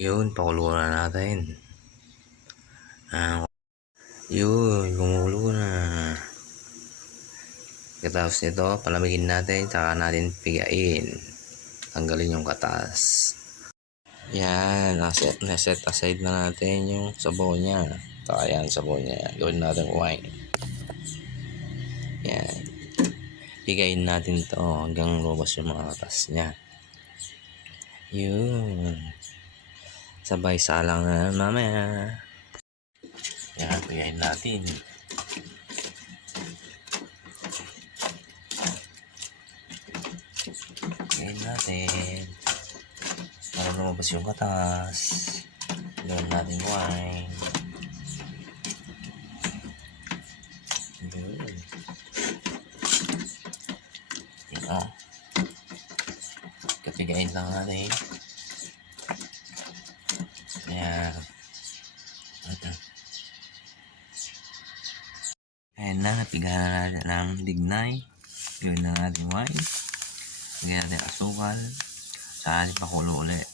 Yun, pakulo na natin. Yun, kumulo na. Katapos nito, palamigin natin, saka natin pigain. Tanggalin yung katas. Yan, naset aside na natin yung sabaw niya. Saka yan, sabaw niya. Gawin natin wine. Yan. Pigain natin to hanggang lumabas yung mga katas niya. Yun. Sabay salang na mamaya. Yan, pigain natin. Pigain natin. Para lumabas yung katas. Gawin natin wine. Yun. Yan o. Kapigain lang natin. Yan. Ayan na, napigahan na natin ng dignay. Gawin na natin wine. Lagyan natin asukal. Saka pakulo ulit.